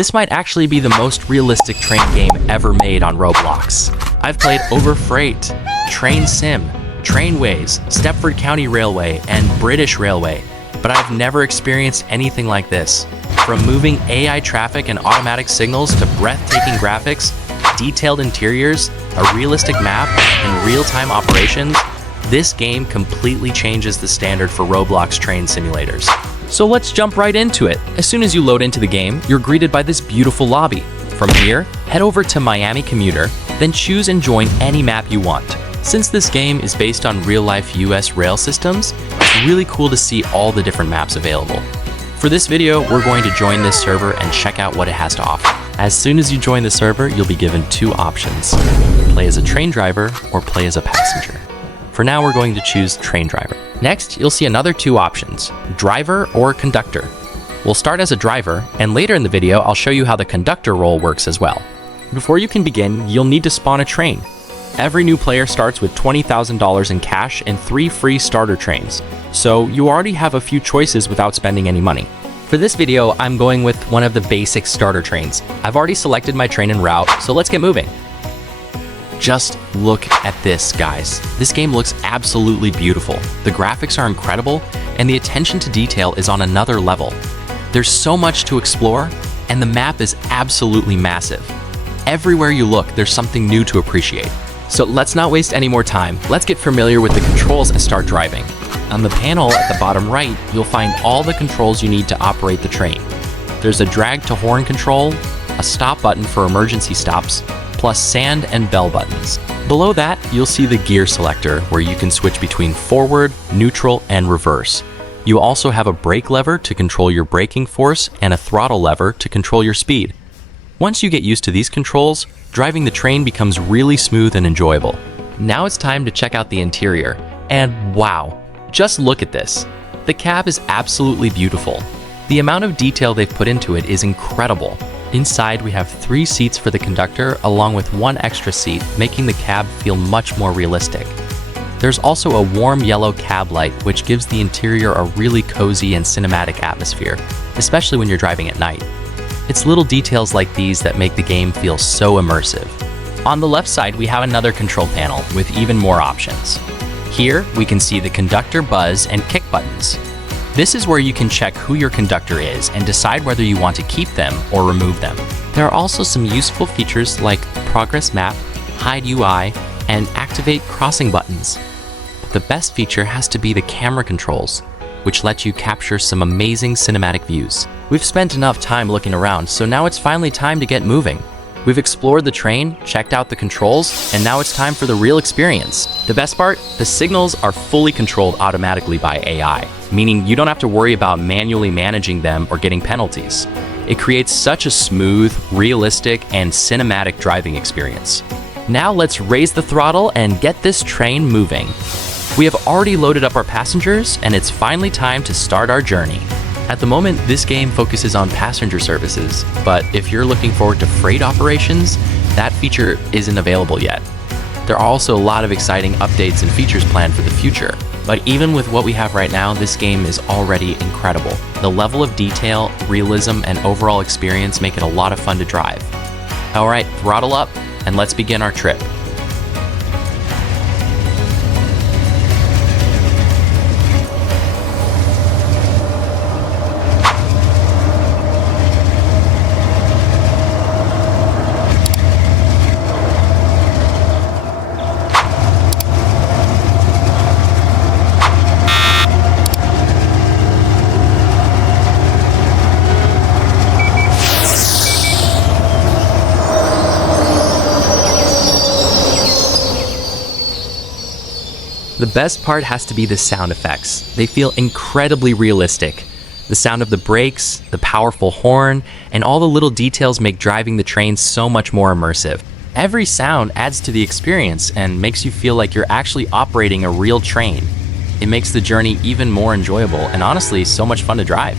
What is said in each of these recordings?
This might actually be the most realistic train game ever made on Roblox. I've played Overfreight, Train Sim, Trainways, Stepford County Railway, and British Railway, but I've never experienced anything like this. From moving AI traffic and automatic signals to breathtaking graphics, detailed interiors, a realistic map, and real-time operations, this game completely changes the standard for Roblox train simulators. So let's jump right into it. As soon as you load into the game, you're greeted by this beautiful lobby. From here, head over to Miami Commuter, then choose and join any map you want. Since this game is based on real-life US rail systems, it's really cool to see all the different maps available. For this video, we're going to join this server and check out what it has to offer. As soon as you join the server, you'll be given two options: play as a train driver or play as a passenger. For now, we're going to choose train driver. Next, you'll see another two options: driver or conductor. We'll start as a driver, and later in the video, I'll show you how the conductor role works as well. Before you can begin, you'll need to spawn a train. Every new player starts with $20,000 in cash and 3 free starter trains, so you already have a few choices without spending any money. For this video, I'm going with one of the basic starter trains. I've already selected my train and route, so let's get moving. Just look at this, guys. This game looks absolutely beautiful. The graphics are incredible, and the attention to detail is on another level. There's so much to explore, and the map is absolutely massive. Everywhere you look, there's something new to appreciate. So let's not waste any more time. Let's get familiar with the controls and start driving. On the panel at the bottom right, you'll find all the controls you need to operate the train. There's a drag to horn control, a stop button for emergency stops, plus sand and bell buttons. Below that, you'll see the gear selector where you can switch between forward, neutral, and reverse. You also have a brake lever to control your braking force and a throttle lever to control your speed. Once you get used to these controls, driving the train becomes really smooth and enjoyable. Now it's time to check out the interior. And wow, just look at this. The cab is absolutely beautiful. The amount of detail they've put into it is incredible. Inside, we have 3 seats for the conductor along with 1 extra seat, making the cab feel much more realistic. There's also a warm yellow cab light, which gives the interior a really cozy and cinematic atmosphere, especially when you're driving at night. It's little details like these that make the game feel so immersive. On the left side, we have another control panel with even more options. Here, we can see the conductor buzz and kick buttons. This is where you can check who your conductor is and decide whether you want to keep them or remove them. There are also some useful features like progress map, hide UI, and activate crossing buttons. But the best feature has to be the camera controls, which let you capture some amazing cinematic views. We've spent enough time looking around, so now it's finally time to get moving. We've explored the train, checked out the controls, and now it's time for the real experience. The best part? The signals are fully controlled automatically by AI, meaning you don't have to worry about manually managing them or getting penalties. It creates such a smooth, realistic, and cinematic driving experience. Now let's raise the throttle and get this train moving. We have already loaded up our passengers, and it's finally time to start our journey. At the moment, this game focuses on passenger services, but if you're looking forward to freight operations, that feature isn't available yet. There are also a lot of exciting updates and features planned for the future, but even with what we have right now, this game is already incredible. The level of detail, realism, and overall experience make it a lot of fun to drive. Alright, throttle up, and let's begin our trip. The best part has to be the sound effects. They feel incredibly realistic. The sound of the brakes, the powerful horn, and all the little details make driving the train so much more immersive. Every sound adds to the experience and makes you feel like you're actually operating a real train. It makes the journey even more enjoyable and honestly so much fun to drive.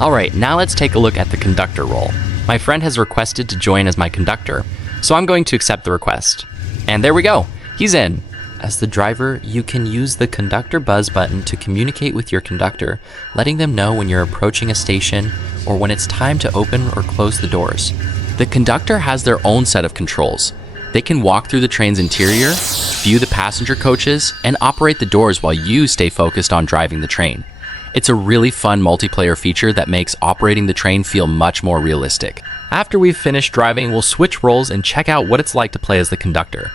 Alright, now let's take a look at the conductor role. My friend has requested to join as my conductor, so I'm going to accept the request. And there we go, he's in. As the driver, you can use the conductor buzz button to communicate with your conductor, letting them know when you're approaching a station or when it's time to open or close the doors. The conductor has their own set of controls. They can walk through the train's interior, view the passenger coaches, and operate the doors while you stay focused on driving the train. It's a really fun multiplayer feature that makes operating the train feel much more realistic. After we've finished driving, we'll switch roles and check out what it's like to play as the conductor.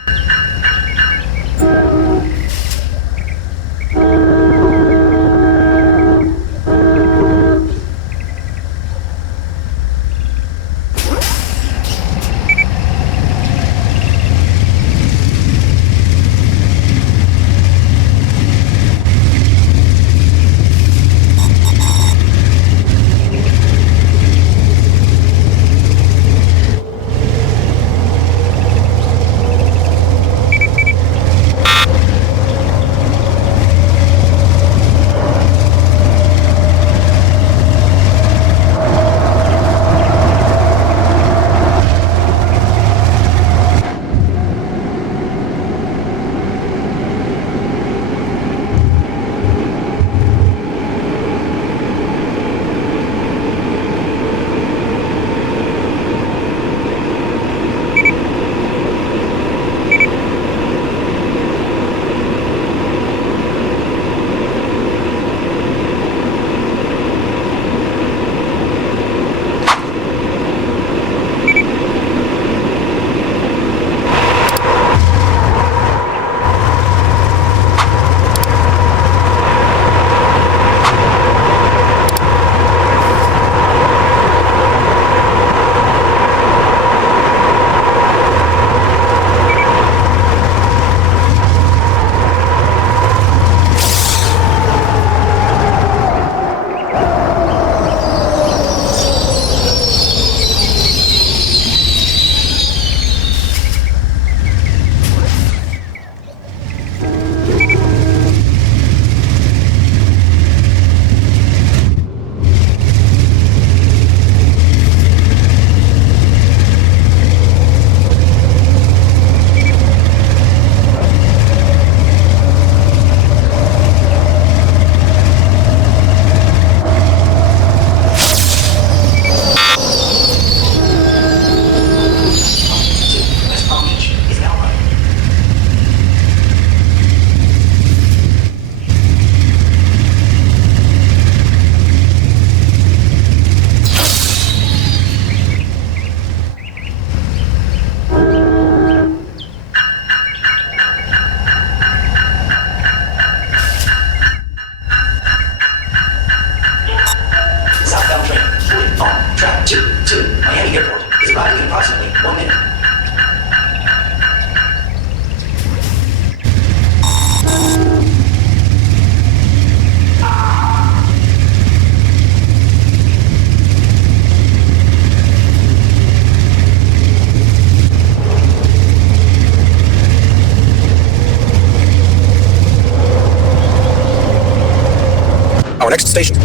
Our next station.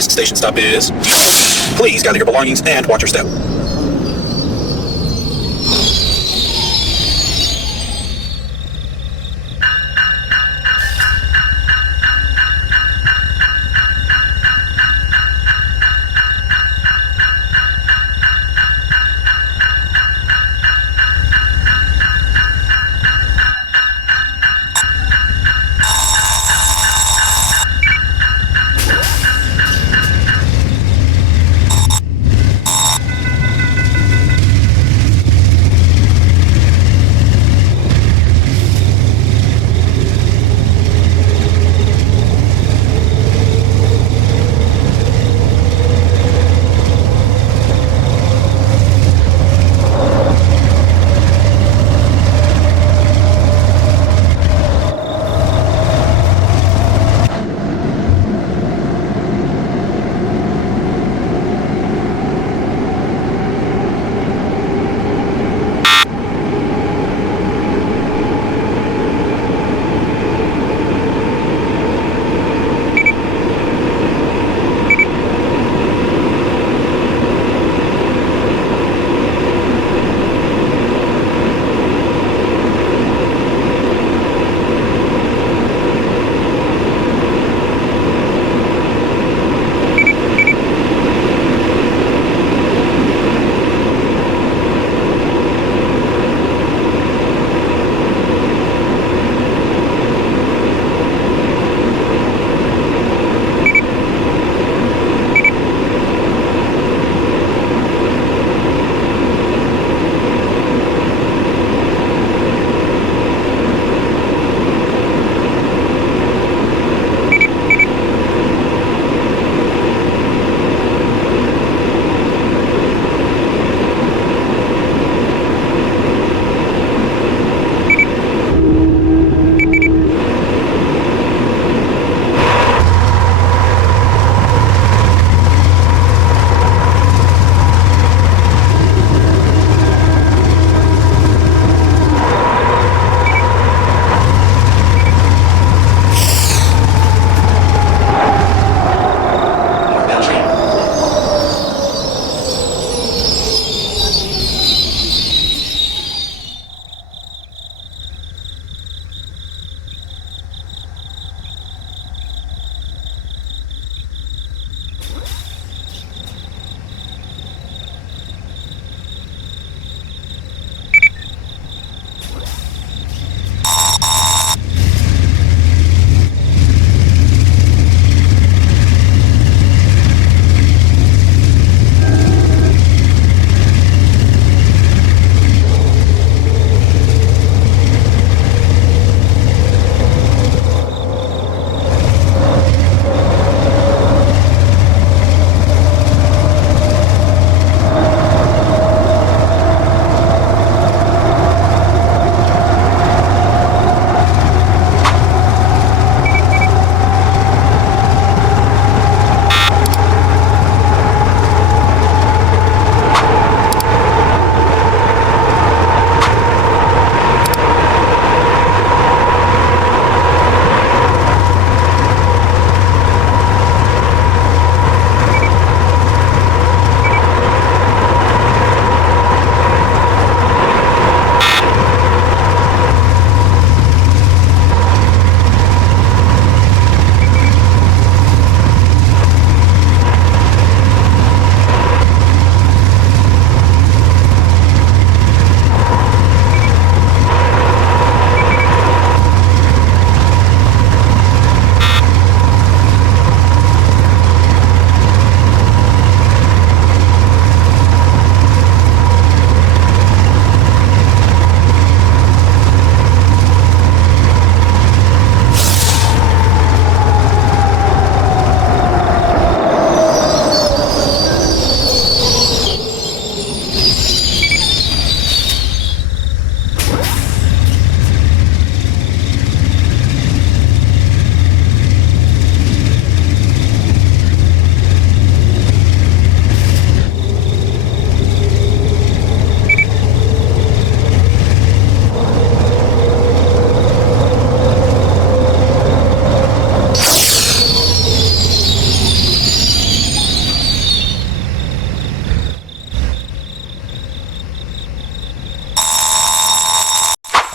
This station stop is... Please gather your belongings and watch your step.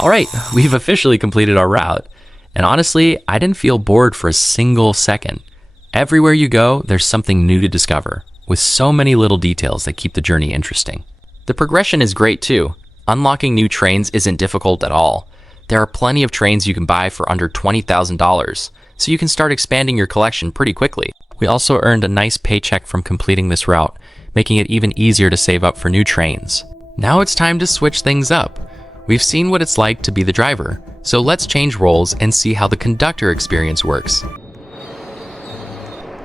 Alright, we've officially completed our route. And honestly, I didn't feel bored for a single second. Everywhere you go, there's something new to discover, with so many little details that keep the journey interesting. The progression is great too. Unlocking new trains isn't difficult at all. There are plenty of trains you can buy for under $20,000, so you can start expanding your collection pretty quickly. We also earned a nice paycheck from completing this route, making it even easier to save up for new trains. Now it's time to switch things up. We've seen what it's like to be the driver, so let's change roles and see how the conductor experience works.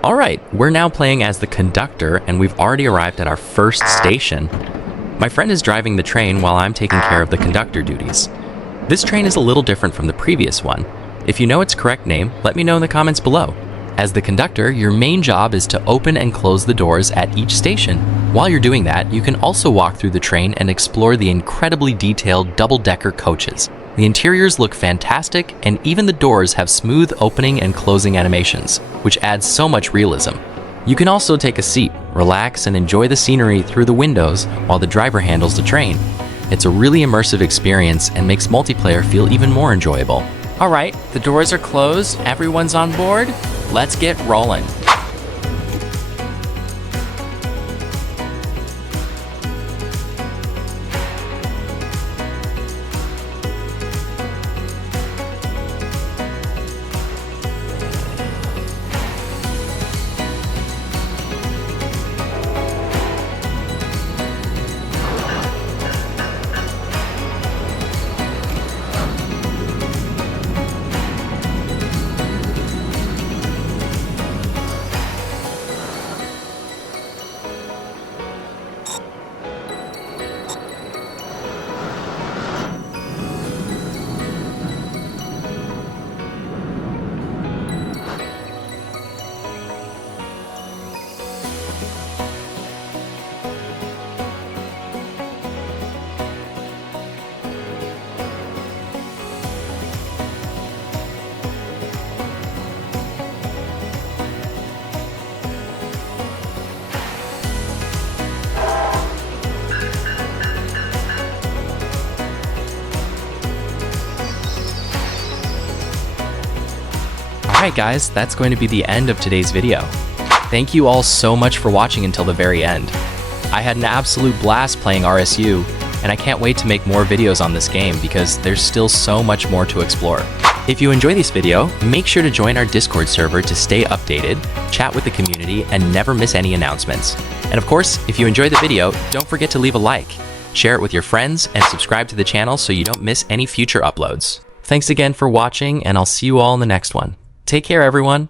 Alright, we're now playing as the conductor and we've already arrived at our first station. My friend is driving the train while I'm taking care of the conductor duties. This train is a little different from the previous one. If you know its correct name, let me know in the comments below. As the conductor, your main job is to open and close the doors at each station. While you're doing that, you can also walk through the train and explore the incredibly detailed double-decker coaches. The interiors look fantastic, and even the doors have smooth opening and closing animations, which adds so much realism. You can also take a seat, relax, and enjoy the scenery through the windows while the driver handles the train. It's a really immersive experience and makes multiplayer feel even more enjoyable. Alright, the doors are closed, everyone's on board. Let's get rolling. Alright guys, that's going to be the end of today's video. Thank you all so much for watching until the very end. I had an absolute blast playing RSU, and I can't wait to make more videos on this game because there's still so much more to explore. If you enjoy this video, make sure to join our Discord server to stay updated, chat with the community, and never miss any announcements. And of course, if you enjoyed the video, don't forget to leave a like, share it with your friends, and subscribe to the channel so you don't miss any future uploads. Thanks again for watching, and I'll see you all in the next one. Take care, everyone.